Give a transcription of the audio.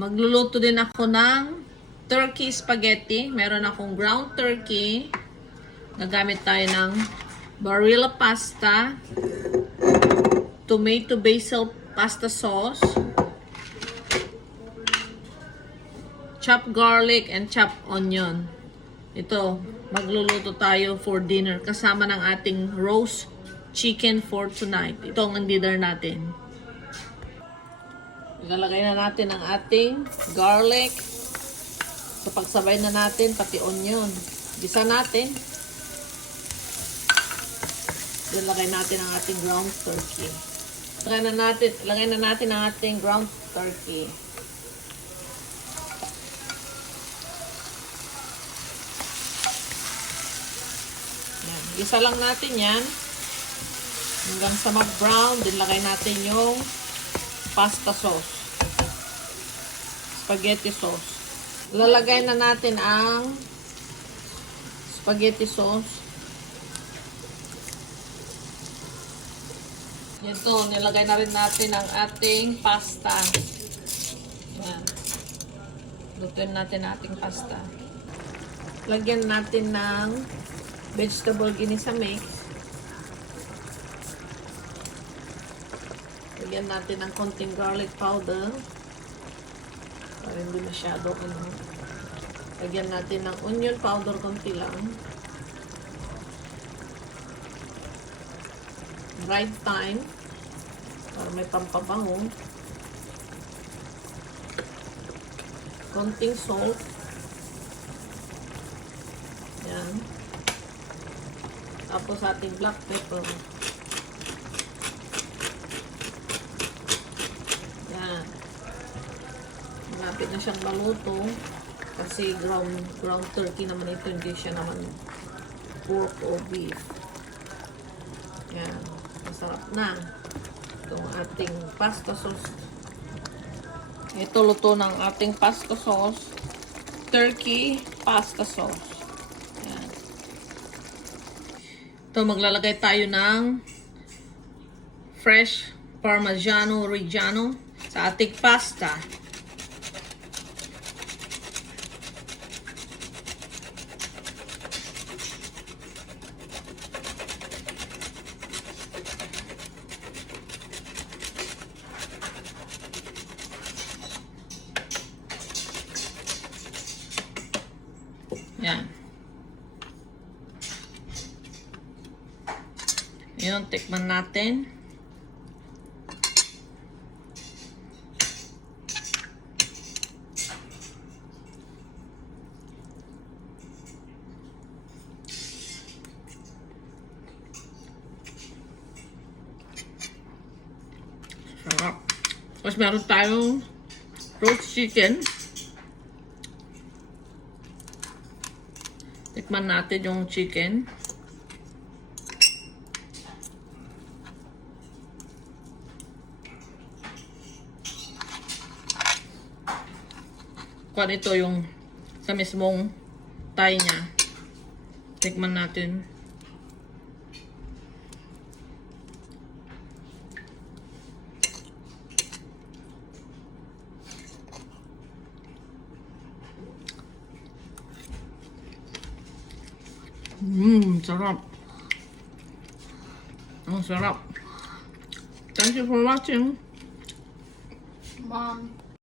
Magluluto din ako ng turkey spaghetti. Meron akong ground turkey. Nagamit tayo ng Barilla pasta, tomato basil pasta sauce, chopped garlic, and chopped onion. Ito, magluluto tayo for dinner kasama ng ating roast chicken for tonight. Ito ang dinner natin. Ilalagay na natin ang ating garlic. So, pagsabay na natin pati onion. Gisa natin. Ilagay natin ang ating ground turkey. Ilagay na natin ang ating ground turkey. Yan. Gisa lang natin yan. Hanggang sa mag-brown. Then lagay natin yung pasta sauce. Spaghetti sauce. Lalagay na natin ang spaghetti sauce. Ito, nilagay na rin natin ang ating pasta. Yan. Lutuin natin ang ating pasta. Lagyan natin ng vegetable ginisa mix. Lagyan natin ng konting garlic powder. Para hindi masyado. Lagyan natin ng onion powder konti lang. Dried thyme. Para may pampabango. Konting salt. Yan. Tapos ating black pepper. Yan. Malapit na siyang maluto. Kasi ground turkey naman ito. Hindi siya naman pork o beef. Yan. Masarap na. Itong ating pasta sauce. Ito luto ng ating pasta sauce. Turkey pasta sauce. Yan. Ito maglalagay tayo ng fresh Parmigiano Reggiano sa ating pasta. Yan. Yun, tikman natin. Sarap. Tapos meron tayong roast chicken. Tikman natin yung chicken. Kung ito yung sa mismong thigh niya. Tikman natin. Sarap. Ang sarap. Thank you for watching. Mom.